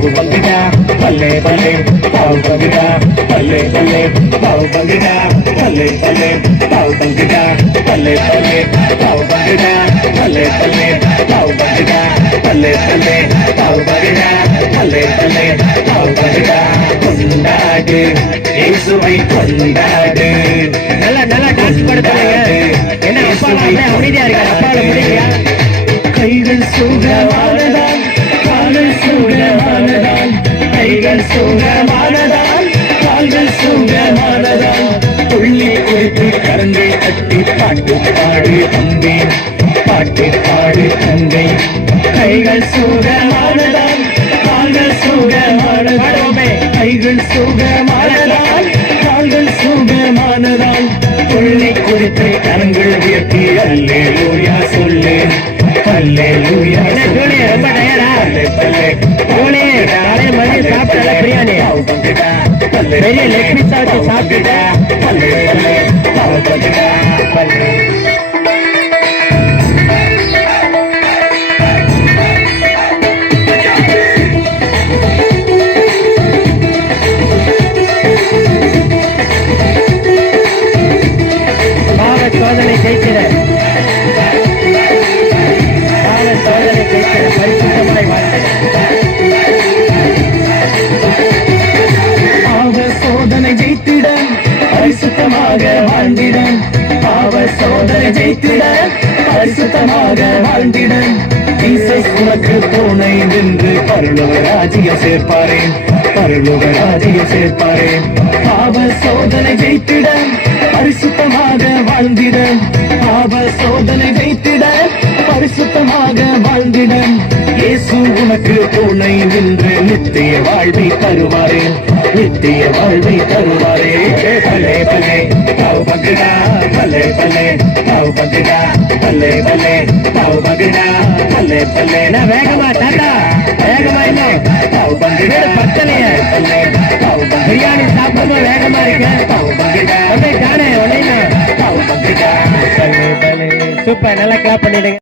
பாவு பங்கிடா பல்லே பல்லே பாவு பங்கிடா பல்லே பல்லே பாவு பங்கிடா பல்லே பல்லே பாவு பங்கிடா பல்லே பல்லே பாவு பங்கிடா பல்லே பல்லே பாவு பங்கிடா பல்லே பல்லே பாவு பங்கிடா பல்லே பல்லே பாவு பங்கிடா கொண்டாடு இயேசுவை கொண்டாடு நல்லா நல்லா டான்ஸ் படுத்துறீங்க என்ன அப்பா அமைதியா இருக்காரு அப்பால முடியலையா கைகள் சுகமானதான் கால்கள் சுகமானதான் கைகள் சுகமானதான் கால்கள் சுகமானதான் துள்ளி குறித்து கரங்கள் தட்டி பாட்டு பாடு தம்பி பாட்டு பாடு தங்கை கைகள் சுகமானதான் கால்கள் சுகமானதான் கைகள் சுகமானதான் கால்கள் சுகமானதான் துள்ளி குறித்து கரங்கள் உயர்த்தி அல்லேலூயா சொல்லு அல்லேலூயா ரொம்ப டயர்டா கோழி காலையில மதியம் சாப்பிட்டல பிரியாணி பெரிய லெக் பீஸா வச்சு சாப்பிட்டுட்டா பாவ சோதனை ஜெயிக்கிற பரிசுத்தமாய் சோதனை ஜெயித்திட பரிசுத்தமாக வாழ்ந்திட பாவ சோதனை ஜெயித்திட பரிசுத்தமாக வாழ்ந்திட உனக்கு துணை நின்று பரலோக ராஜ்யம் சேர்ப்பாரேன் பரலோக ராஜ்யம் சேர்ப்பாரேன் பாவ சோதனை ஜெயித்திட பரிசுத்தமாக வாழ்ந்திட பாவ சோதனை ஜெயித்திட பரிசுத்தமாக வாழ்ந்திட இயேசு உனக்கு துணை நின்று நித்திய வாழ்வை தருவாரே நித்திய வாழ்வை தருவாரே பலே பலே பாவு பங்கிடா பலே பலே பாவு பங்கிடா பலே பலே பாவு பங்கிடா பலே பலே நான் வேகமா தாத்தா வேகமா இன்னும் பாவு பங்கிடா பக்கலையே பலே பாவு பிரியாணி சாப்பிடும்போது வேகமா இருக்கேன் பாவு பங்கிடா தானே உடனே பாவு பங்கிடா பலே பலே சூப்பர் நல்லா கிளாப் பண்ணிடுங்க.